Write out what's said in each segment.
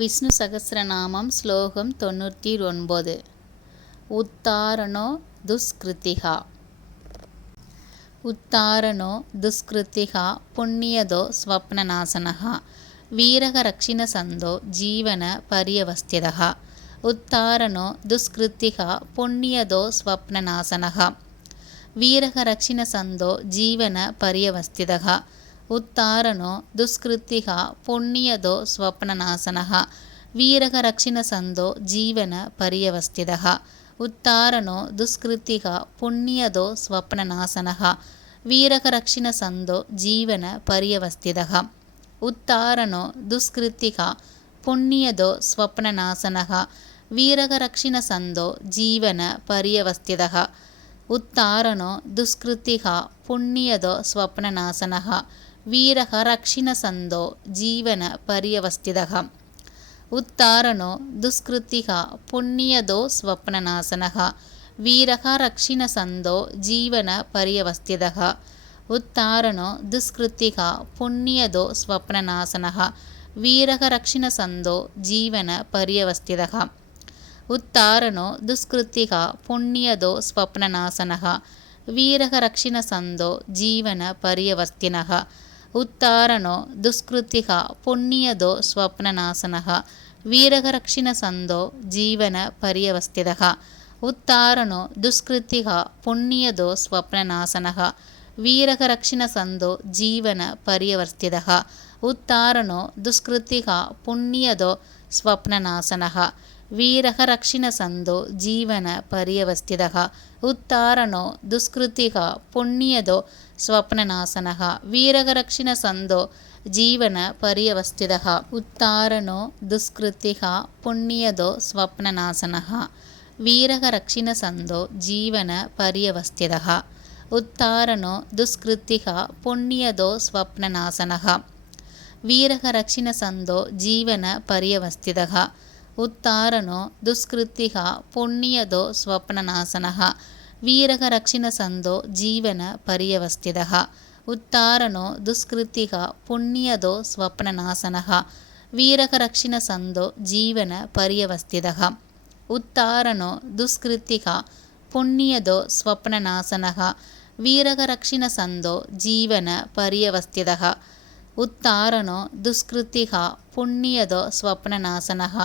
விஷ்ணு சகஸ்ரநாமம் ஸ்லோகம் 99. உத்தாரணோ துஷ்கிருத்திகா. உத்தாரணோ துஷ்கிருத்திகா புண்ணியதோ ஸ்வப்னநாசனः வீரகரக்ஷிணசந்தோ ஜீவன பரியவஸ்திதः. உத்தாரணோ துஷ்கிருத்திகா புண்ணியதோ ஸ்வப்னநாசனः வீரகரக்ஷிணசந்தோ ஜீவன பரியவஸ்திதः. உத்தாரணோ துஷ்கிருத்திகா புண்ணியதோ ஸ்வப்னநாசனः வீரகரக்ஷிணசந்தோ ஜீவன பரியவஸ்திதः. உத்தாரணோ துஷ்கிருத்திகா புண்ணியதோ ஸ்வப்னநாசனः வீரகரக்ஷிணசந்தோ ஜீவன பரியவஸ்திதः. உத்தாரணோ துஷ்கிருத்திகா புண்ணியதோ ஸ்வப்னநாசனः வீரகரக்ஷிணசந்தோ ஜீவன பரியவஸ்திதः. உத்தாரணோ துஷ்கிருத்திகா புண்ணியதோ ஸ்வப்னநாசனः வீரகரக்ஷிணசந்தோ ஜீவன பரியவஸ்திதः. உத்தாரணோ துஷ்கிருத்திகா புண்ணியதோ ஸ்வப்னநாசனः வீரகரக்ஷிணசந்தோ ஜீவன பரியவஸ்திதः. உத்தாரணோ துஷ்கிருத்திகா புண்ணியதோ ஸ்வப்னநாசனः வீரகரக்ஷிணசந்தோ ஜீவன பரியவஸ்திதः. உத்தாரணோ துஷ்கிருத்திகா புண்ணியதோ ஸ்வப்னநாசனः வீரகரக்ஷிணசந்தோ ஜீவன பரியவஸ்தினः. உத்தாரணோ துஷ்கிருத்திகா புண்ணியதோ ஸ்வப்னநாசனः வீரகரக்ஷிணசந்தோ ஜீவன பரியவஸ்திதः. உத்தாரணோ துஷ்கிருத்திகா புண்ணியதோ ஸ்வப்னநாசனः வீரகரக்ஷிணசந்தோ ஜீவன பரியவஸ்திதः. உத்தாரணோ துஷ்கிருத்திகா புண்ணியதோ ஸ்வப்னநாசனः வீரகரக்ஷிணசந்தோ ஜீவன பரியவஸ்திதः. உத்தாரணோ துஷ்கிருத்திகா புண்ணியதோ ஸ்வப்னநாசனः வீரகரக்ஷிணசந்தோ ஜீவன பரியவஸ்திதः. உத்தாரணோ துஷ்கிருத்திகா புண்ணியதோ ஸ்வப்னநாசனः வீரகரக்ஷிணசந்தோ ஜீவன பரியவஸ்திதः. உத்தாரணோ துஷ்கிருத்திகா புண்ணியதோ ஸ்வப்னநாசனः வீரகரக்ஷிணசந்தோ ஜீவன பரியவஸ்திதः. உத்தாரணோ துஷ்கிருத்திகா புண்ணியதோ ஸ்வப்னநாசனः வீரகரக்ஷிணசந்தோ ஜீவன பரியவஸ்திதः. உத்தாரணோ துஷ்கிருத்திகா புண்ணியதோ ஸ்வப்னநாசனः வீரகரக்ஷிணசந்தோ ஜீவன பரியவஸ்திதः. உத்தாரணோ துஷ்கிருத்திகா புண்ணியதோ ஸ்வப்னநாசனः வீரகரக்ஷிணசந்தோ ஜீவன பரியவஸ்திதः. உத்தாரணோ துஷ்கிருத்திகா புண்ணியதோ ஸ்வப்னநாசனः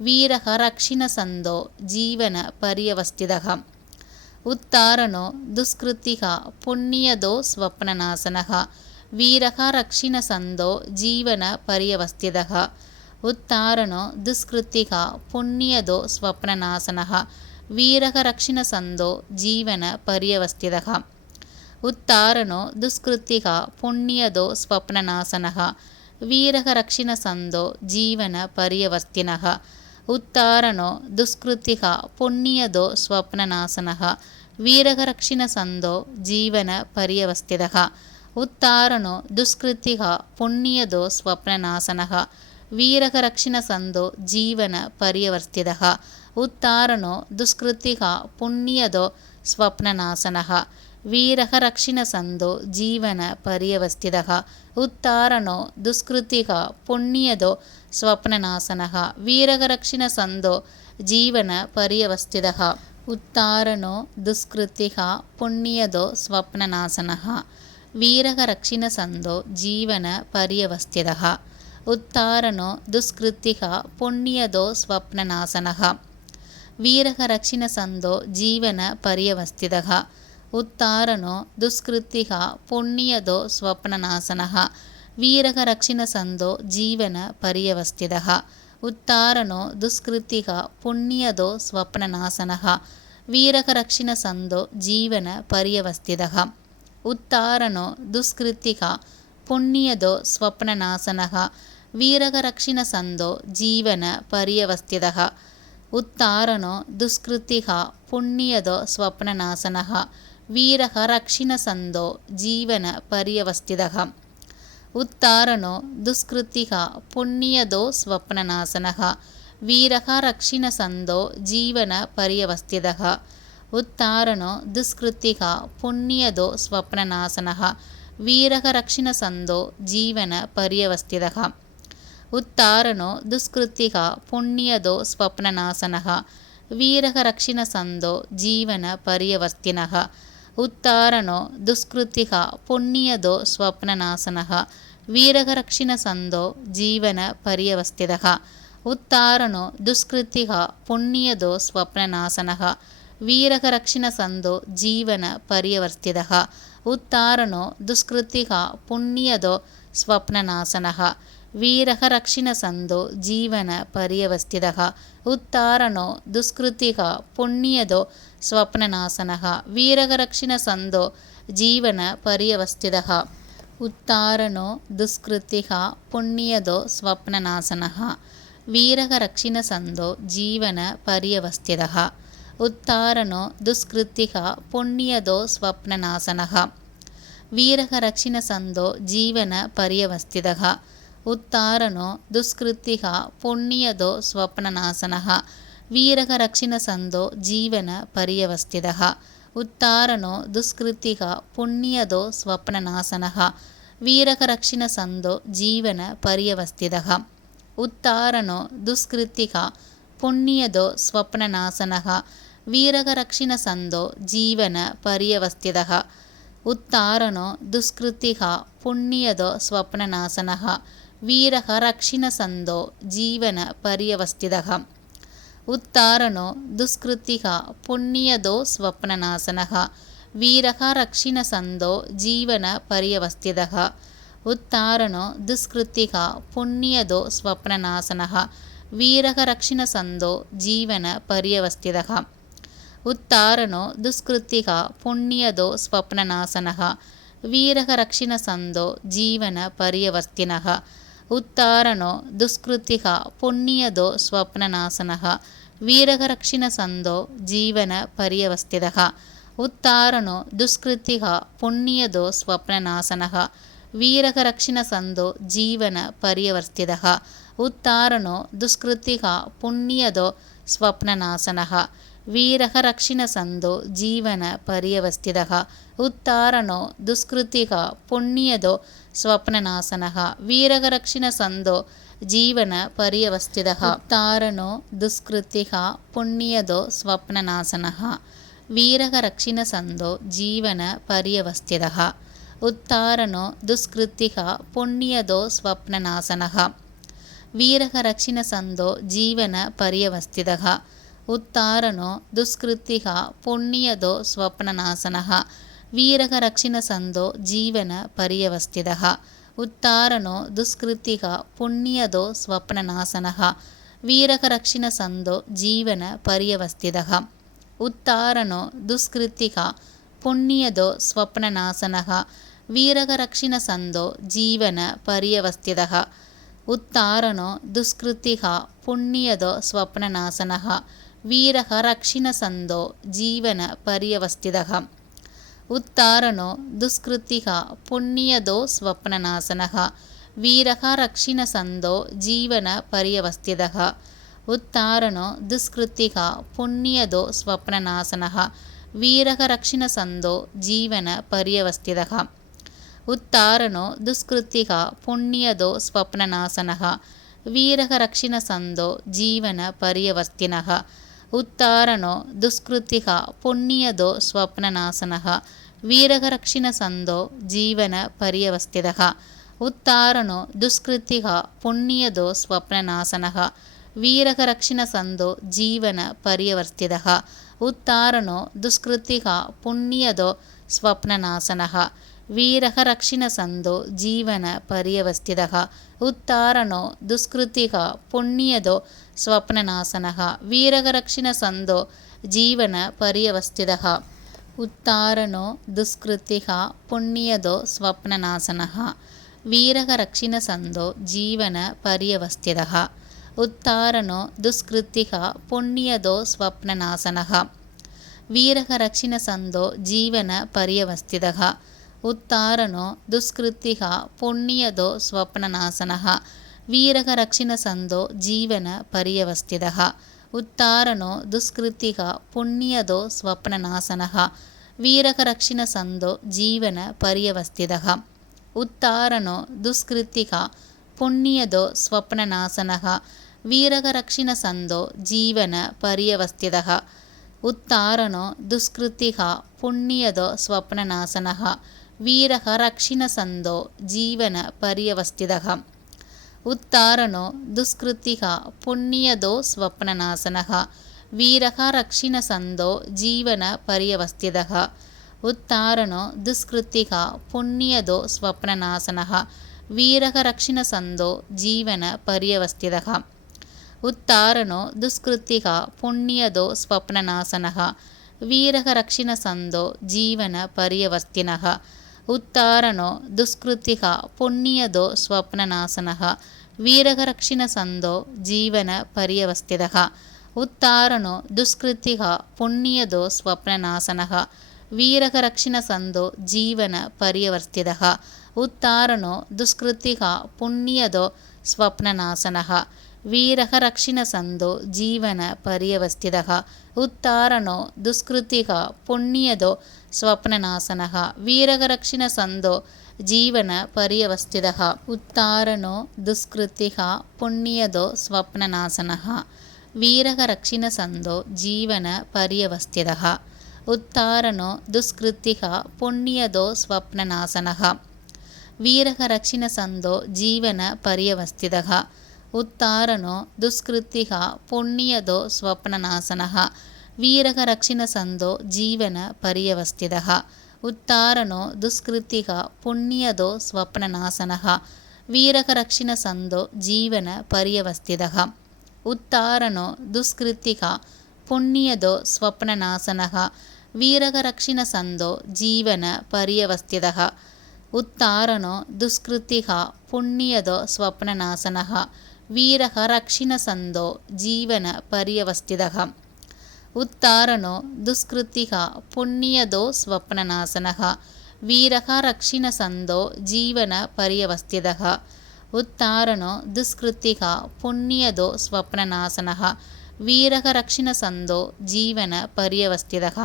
வீரகரக்ஷிணசந்தோ ஜீவன பரியவஸ்திதः. உத்தாரணோ துஷ்கிருத்திகா புண்ணியதோ ஸ்வப்னநாசனः வீரகரக்ஷிணசந்தோ ஜீவன பரியவஸ்திதः. உத்தாரணோ துஷ்கிருத்திகா புண்ணியதோ ஸ்வப்னநாசனः வீரகரக்ஷிணசந்தோ ஜீவன பரியவஸ்திதः. உத்தாரணோ துஷ்கிருத்திகா புண்ணியதோ ஸ்வப்னநாசனः வீரகரக்ஷிணசந்தோ ஜீவன பரியவஸ்தினः. உத்தாரணோ துஷ்கிருத்திகா புண்ணியதோ ஸ்வப்னநாசனः வீரகரக்ஷிணசந்தோ ஜீவன பரியவஸ்திதः. உத்தாரணோ துஷ்கிருத்திகா புண்ணியதோ ஸ்வப்னநாசனः வீரகரக்ஷிணசந்தோ ஜீவன பரியவஸ்திதः. உத்தாரணோ துஷ்கிருத்திகா புண்ணியதோ ஸ்வப்னநாசனः வீரகரக்ஷிணசந்தோ ஜீவன பரியவஸ்திதः. உத்தாரணோ துஷ்கிருத்திகா புண்ணியதோ ஸ்வப்னநாசனः வீரகரக்ஷிணசந்தோ ஜீவன பரியவஸ்திதः. உத்தாரணோ துஷ்கிருத்திகா புண்ணியதோ ஸ்வப்னநாசனः வீரகரக்ஷிணசந்தோ ஜீவன பரியவஸ்திதः. உத்தாரணோ துஷ்கிருத்திகா புண்ணியதோ ஸ்வப்னநாசனः வீரகரக்ஷிணசந்தோ ஜீவன பரியவஸ்திதः. உத்தாரணோ துஷ்கிருத்திகா புண்ணியதோ ஸ்வப்னநாசனः வீரகரக்ஷிணசந்தோ ஜீவன பரியவஸ்திதः. உத்தாரணோ துஷ்கிருத்திகா புண்ணியதோ ஸ்வப்னநாசனः வீரகரக்ஷிணசந்தோ ஜீவன பரியவஸ்திதः. உத்தாரணோ துஷ்கிருத்திகா புண்ணியதோ ஸ்வப்னநாசனः வீரகரக்ஷிணசந்தோ ஜீவன பரியவஸ்திதः. உத்தாரணோ துஷ்கிருத்திகா புண்ணியதோ ஸ்வப்னநாசனः வீரகரக்ஷிணசந்தோ ஜீவன பரியவஸ்திதः. உத்தாரணோ துஷ்கிருத்திகா புண்ணியதோ ஸ்வப்னநாசனः வீரகரக்ஷிணசந்தோ ஜீவன பரியவஸ்திதः. உத்தாரணோ துஷ்கிருத்திகா புண்ணியதோ ஸ்வப்னநாசனः வீரகரக்ஷிணசந்தோ ஜீவன பரியவஸ்திதः. उत्तारणो दुष्कृतिः पुण्यदो स्वप्ननाशनः वीरः रक्षिणसन्दो जीवनपर्यवर्तिनः उत्तारणो दुष्कृतिः पुण्यदो स्वप्ननाशनः वीरः रक्षिणसन्दो जीवनपर्यवस्थितः उत्तारणो दुष्कृतिः पुण्यदो स्वप्ननाशनः वीरः रक्षिणसन्दो जीवनपर्यवर्तितः उत्तारणो दुष्कृतिः पुण्यदो स्वप्ननाशनः वीरः रक्षिणसन्दो जीवनपर्यवस्थितः उत्तारणो दुष्कृतिः पुण्यदो स्वप्ननाशनः वीरः रक्षिणसन्दो जीवनपर्यवस्थितः उत्तारणो दुष्कृतिः पुण्यदो स्वप्ननाशनः वीरः रक्षिणसन्दो जीवनपर्यवस्थितः उत्तारणो दुष्कृतिः पुण्यदो स्वप्ननाशनः वीरः रक्षिणसन्दो जीवनपर्यवस्थितः उत्तारणो दुष्कृतिः पुण्यदो स्वप्ननाशनः वीरः रक्षिणसन्दो जीवनपर्यवस्थितः उत्तारणो दुष्कृतिः पुण्यदो स्वप्ननाशनः वीरः रक्षिणसन्दो जीवनपर्यवस्थितः उत्तारणो दुष्कृतिः पुण्यदो स्वप्ननाशनः वीरः रक्षिणसन्दो जीवनपर्यवस्थितः उत्तारणो दुष्कृतिः पुण्यदो स्वप्ननाशनः वीरः रक्षिणसन्दो जीवनपर्यवस्थितः उत्तारणो दुष्कृतिः पुण्यदो स्वप्ननाशनः वीरः रक्षिणसन्दो जीवनपर्यवस्थितः उत्तारणो दुष्कृतिः पुण्यदो स्वप्ननाशनः वीरः रक्षिणसन्दो जीवनपर्यवस्थितः उत्तारणो दुष्कृतिः पुण्यदो स्वप्ननाशनः वीरः रक्षिणसन्दो जीवनपर्यवर्तिनः उत्तारणो दुष्कृतिः पुण्यदो स्वप्ननाशनः वीरः रक्षिणसन्दो जीवनपर्यवस्थितः उत्तारणो दुष्कृतिः पुण्यदो स्वप्ननाशनः वीरः रक्षिणसन्दो जीवनपर्यवर्तितः उत्तारणो दुष्कृतिः पुण्यदो स्वप्ननाशनः वीरः रक्षिणसन्दो जीवनपर्यवस्थितः उत्तारणो दुष्कृतिः पुण्यदो स्वप्ननाशनः वीरः-रक्षिणसन्दो जीवनपर्यवस्थितः उत्तारणो दुष्कृतिः पुण्यदो स्वप्ननाशनः वीरः-रक्षिणसन्दो जीवनपर्यवस्थितः उत्तारणो दुष्कृतिः पुण्यदो स्वप्ननाशनः वीरः-रक्षिणसन्दो जीवनपर्यवस्थितः उत्तारणो दुष्कृतिः पुण्यदो स्वप्ननाशनः वीरः-रक्षिणसन्दो जीवनपर्यवस्थितः उत्तारणो दुष्कृतिः पुण्यदो स्वप्ननाशनः वीरः-रक्षिणसन्दो जीवनपर्यवस्थितः उत्तारणो दुष्कृतिः पुण्यदो स्वप्ननाशनः वीरः-रक्षिणसन्दो जीवनपर्यवस्थितः उत्तारणो दुष्कृतिः पुण्यदो स्वप्ननाशनः वीरः-रक्षिणसन्दो जीवनपर्यवस्थितः उत्तारणो दुष्कृतिः पुण्यदो स्वप्ननाशनः वीरः-रक्षिणसन्दो जीवनपर्यवस्थितः उत्तारणो दुष्कृतिः पुण्यदो स्वप्ननाशनः वीरः-रक्षिणसन्दो जीवनपर्यवस्थितः उत्तारणो दुष्कृतिः पुण्यदो स्वप्ननाशनः वीरः-रक्षिणसन्दो जीवनपर्यवर्तिनः उत्तारणो दुष्कृतिः पुण्यदो स्वप्ननाशनः वीरः-रक्षिणसन्दो जीवनपर्यवस्थितः उत्तारणो दुष्कृतिः पुण्यदो स्वप्ननाशनः वीरः-रक्षिणसन्दो जीवनपर्यवर्तितः उत्तारणो दुष्कृतिः पुण्यदो स्वप्ननाशनः वीरः-रक्षिणसन्दो जीवनपर्यवस्थितः उत्तारणो दुष्कृतिः पुण्यदो स्वप्ननाशनः वीरः-रक्षिणसन्दो जीवनपर्यवस्थितः उत्तारणो दुष्कृतिः पुण्यदो स्वप्ननाशनः वीरः-रक्षिणसन्दो जीवनपर्यवस्थितः उत्तारणो दुष्कृतिः पुण्यदो स्वप्ननाशनः वीरः-रक्षिणसन्दो जीवनपर्यवस्थितः उत्तारणो दुष्कृतिः पुण्यदो स्वप्ननाशनः वीरः-रक्षिणसन्दो जीवनपर्यवस्थितः उत्तारणो दुष्कृतिः पुण्यदो स्वप्ननाशनः वीरः-रक्षिणसन्दो जीवनपर्यवस्थितः उत्तारणो दुष्कृतिः पुण्यदो स्वप्ननाशनः वीरगरक्षिणसन्दो जीवनपर्यवस्थितः उत्तारणो दुष्कृतिः पुण्यदो स्वप्ननाशनः वीरगरक्षिणसन्दो जीवनपर्यवस्थितः उत्तारणो दुष्कृतिः पुण्यदो स्वप्ननाशनः वीरगरक्षिणसन्दो जीवनपर्यवस्थितः उत्तारणो दुष्कृतिः पुण्यदो स्वप्ननाशनः वीरगरक्षिणसन्दो जीवनपर्यवस्थितः उत्तारणो दुष्कृतिः पुण्यदो स्वप्ननाशनः वीरगरक्षिणसन्दो जीवनपर्यवस्थितः उत्तारणो दुष्कृतिः पुण्यदो स्वप्ननाशनः वीरगरक्षिणसन्दो जीवनपर्यवस्थितः उत्तारणो दुष्कृतिः पुण्यदो स्वप्ननाशनः वीरगरक्षिणसन्दो जीवनपर्यवस्थितः उत्तारणो दुष्कृतिः पुण्यदो स्वप्ननाशनः वीरगरक्षिणसन्दो जीवनपर्यवस्थितः उत्तारणो दुष्कृतिः पुण्यदो स्वप्ननाशनः वीरगरक्षिणसन्दो जीवनपर्यवस्थितः उत्तारणो दुष्कृतिः पुण्यदो स्वप्ननाशनः वीरगरक्षिणसन्दो जीवनपर्यवस्थितः उत्तारणो दुष्कृतिः पुण्यदो स्वप्ननाशनः वीरगरक्षिणसन्दो जीवनपर्यवस्थितः उत्तारणो दुष्कृतिः पुण्यदो स्वप्ननाशनः वीरगरक्षिणसन्दो जीवनपर्यवस्थितः उत्तारणो दुष्कृतिः पुण्यदो स्वप्ननाशनः वीरगरक्षिणसन्दो जीवनपर्यवस्थितः उत्तारणो दुष्कृतिः पुण्यदो स्वप्ननाशनः वीरगरक्षिणसन्दो जीवनपर्यवस्थितः उत्तारणो दुष्कृतिः पुण्यदो स्वप्ननाशनः वीरगरक्षिणसन्दो जीवनपर्यवस्थितः उत्तारणो दुष्कृतिः पुण्यदो स्वप्ननाशनः वीरगरक्षिणसन्दो जीवनपर्यवस्थितः उत्तारणो दुष्कृतिः पुण्यदो स्वप्ननाशनः वीरगरक्षिणसन्दो जीवनपर्यवस्थितः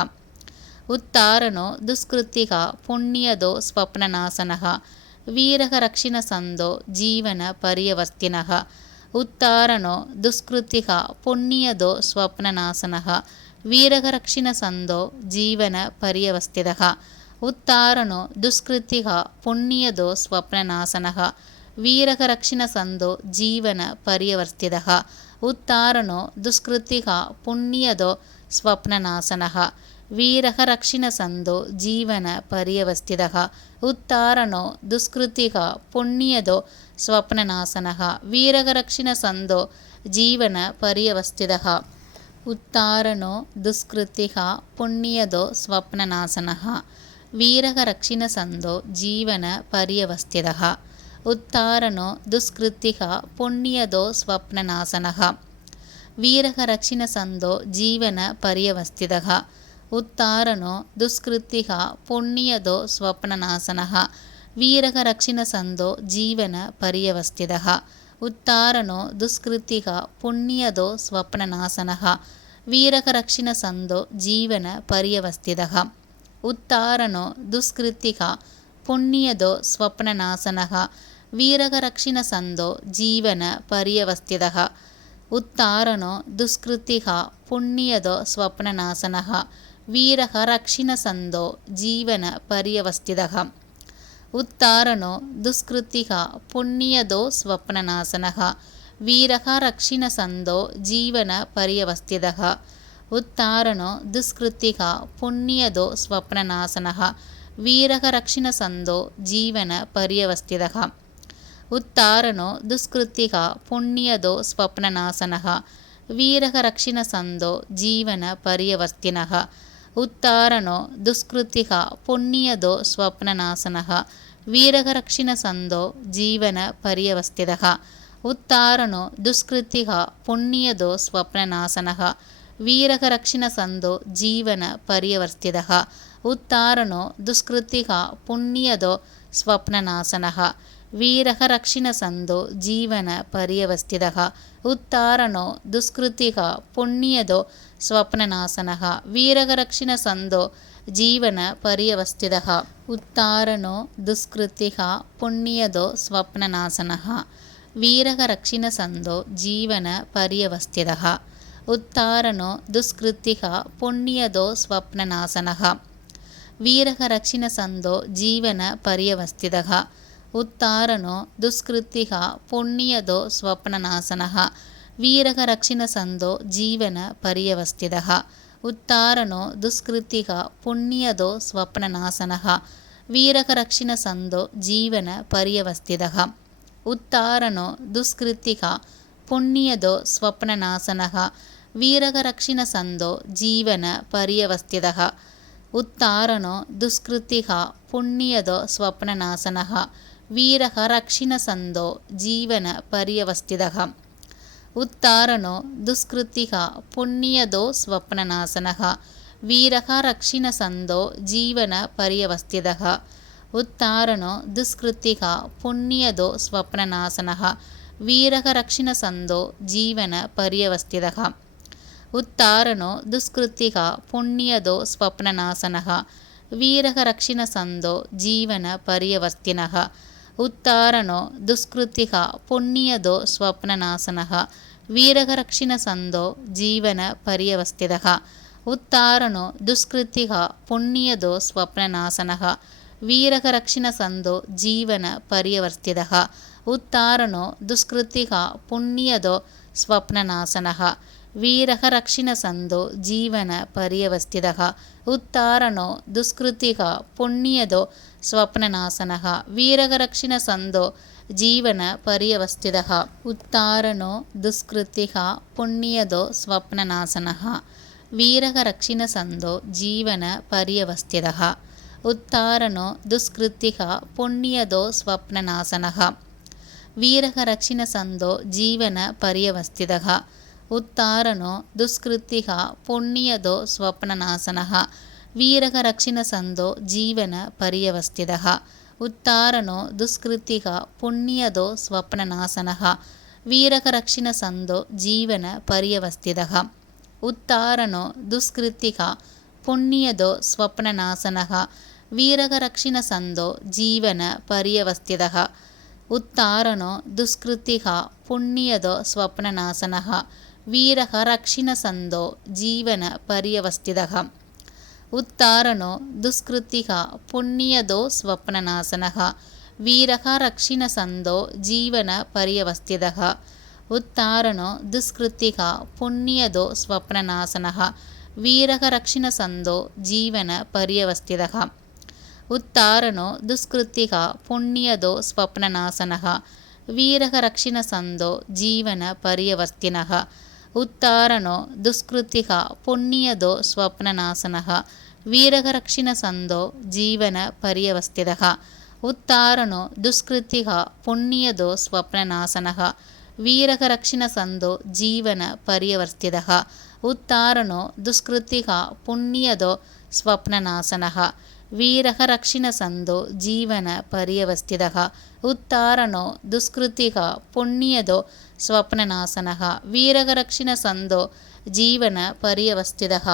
उत्तारणो दुष्कृतिः पुण्यदो स्वप्ननाशनः वीरगरक्षिणसन्दो जीवनपर्यवस्थितः उत्तारणो दुष्कृतिः पुण्यदो स्वप्ननाशनः वीरगरक्षिणसन्दो जीवनपर्यवस्थितः उत्तारणो दुष्कृतिः पुण्यदो स्वप्ननाशनः वीरगरक्षिणसन्दो जीवनपर्यवस्थितः उत्तारणो दुष्कृतिः पुण्यदो स्वप्ननाशनः वीरगरक्षिणसन्दो जीवनपर्यवस्थितः उत्तारणो दुष्कृतिः पुण्यदो स्वप्ननाशनः वीरगरक्षिणसन्दो जीवनपर्यवस्थितः उत्तारणो दुष्कृतिः पुण्यदो स्वप्ननाशनः वीरगरक्षिणसन्दो जीवनपर्यवस्थितः उत्तारणो दुष्कृतिः पुण्यदो स्वप्ननाशनः वीरगरक्षिणसन्दो जीवनपर्यवस्थितः उत्तारणो दुष्कृतिः पुण्यदो स्वप्ननाशनः वीरगरक्षिणसन्दो जीवनपर्यवस्थितः उत्तारणो दुष्कृतिः पुण्यदो स्वप्ननाशनः वीरगरक्षिणसन्दो जीवनपर्यवस्थितः उत्तारणो दुष्कृतिः पुण्यदो स्वप्ननाशनः वीरगरक्षिणसन्दो जीवनपर्यवस्थितः उत्तारणो दुष्कृतिः पुण्यदो स्वप्ननाशनः वीरगरक्षिणसन्दो जीवनपर्यवस्थितः उत्तारणो दुष्कृतिः पुण्यदो स्वप्ननाशनः वीरगरक्षिणसन्दो जीवनपर्यवस्थितः उत्तारणो दुष्कृतिः पुण्यदो स्वप्ननाशनः वीरगरक्षिणसन्दो जीवनपर्यवस्थितः उत्तारणो दुष्कृतिः पुण्यदो स्वप्ननाशनः वीरगरक्षिणसन्दो जीवनपर्यवस्थितः उत्तारणो दुष्कृतिः पुण्यदो स्वप्ननाशनः वीरगरक्षिणसन्दो जीवनपर्यवस्थितः उत्तारणो दुष्कृतिः पुण्यदो स्वप्ननाशनः वीरगरक्षिणसन्दो जीवनपर्यवस्थितः उत्तारणो दुष्कृतिः पुण्यदो स्वप्ननाशनः वीरगरक्षिणसन्दो जीवनपर्यवस्थितः उत्तारणो दुष्कृतिः पुण्यदो स्वप्ननाशनः वीरगरक्षिणसन्दो जीवनपर्यवस्थितः उत्तारणो दुष्कृतिः पुण्यदो स्वप्ननाशनः वीरकरक्षिणसन्दो जीवनपर्यवस्थितः उत्तारणो दुष्कृतिः पुण्यदो स्वप्ननाशनः वीरकरक्षिणसन्दो जीवनपर्यवस्थितः उत्तारणो दुष्कृतिः पुण्यदो स्वप्ननाशनः वीरकरक्षिणसन्दो जीवनपर्यवस्थितः उत्तारणो दुष्कृतिः पुण्यदो स्वप्ननाशनः वीरकरक्षिणसन्दो जीवनपर्यवस्थितः उत्तारणो दुष्कृतिः पुण्यदो स्वप्ननाशनः वीरकरक्षिणसन्दो जीवनपर्यवस्थितः उत्तारणो दुष्कृतिः पुण्यदो स्वप्ननाशनः वीरकरक्षिणसन्दो जीवनपर्यवस्थितः उत्तारणो दुष्कृतिः पुण्यदो स्वप्ननाशनः वीरकरक्षिणसन्दो जीवनपर्यवस्थितः उत्तारणो दुष्कृतिः पुण्यदो स्वप्ननाशनः वीरकरक्षिणसन्दो जीवनपर्यवस्थितः उत्तारणो दुष्कृतिः पुण्यदो स्वप्ननाशनः वीरकरक्षिणसन्दो जीवनपर्यवस्थितः उत्तारणो दुष्कृतिः पुण्यदो स्वप्ननाशनः वीरकरक्षिणसन्दो जीवनपर्यवस्थितः उत्तारणो दुष्कृतिः पुण्यदो स्वप्ननाशनः वीरकरक्षिणसन्दो जीवनपर्यवस्थितः उत्तारणो दुष्कृतिः पुण्यदो स्वप्ननाशनः वीरकरक्षिणसन्दो जीवनपर्यवस्थितः उत्तारणो दुष्कृतिः पुण्यदो स्वप्ननाशनः वीरकरक्षिणसन्दो जीवनपर्यवस्थितः उत्तारणो दुष्कृतिः पुण्यदो स्वप्ननाशनः वीरकरक्षिणसन्दो जीवनपर्यवस्थितः उत्तारणो दुष्कृतिः पुण्यदो स्वप्ननाशनः वीरकरक्षिणसन्दो जीवनपर्यवस्थितः उत्तारणो दुष्कृतिः पुण्यदो स्वप्ननाशनः वीरकरक्षिणसन्दो जीवनपर्यवस्थितः उत्तारणो दुष्कृतिः पुण्यदो स्वप्ननाशनः वीरकरक्षिणसन्दो जीवनपर्यवस्थितः उत्तारणो दुष्कृतिः पुण्यदो स्वप्ननाशनः वीरकरक्षिणसन्दो जीवनपर्यवस्थितः उत्तारणो दुष्कृतिः पुण्यदो स्वप्ननाशनः वीरकरक्षिणसन्दो जीवनपर्यवस्थितः उत्तारणो दुष्कृतिः पुण्यदो स्वप्ननाशनः वीरकरक्षिणसन्दो जीवनपर्यवस्थितः उत्तारणो दुष्कृतिः पुण्यदो स्वप्ननाशनः वीरकरक्षिणसन्दो जीवनपर्यवस्थितः उत्तारणो दुष्कृतिः पुण्यदो स्वप्ननाशनः वीरकरक्षिणसन्दो जीवनपर्यवस्थितः उत्तारणो दुष्कृतिः पुण्यदो स्वप्ननाशनः वीरकरक्षिणसन्दो जीवनपर्यवस्थितः उत्तारणो दुष्कृतिः पुण्यदो स्वप्ननाशनः वीरकरक्षिणसन्दो जीवनपर्यवस्थितः उत्तारणो दुष्कृतिः पुण्यदो स्वप्ननाशनः वीरकरक्षिणसन्दो जीवनपर्यवस्थितः उत्तारणो दुष्कृतिः पुण्यदो स्वप्ननाशनः वीरकरक्षिणसन्दो जीवनपर्यवस्थितः।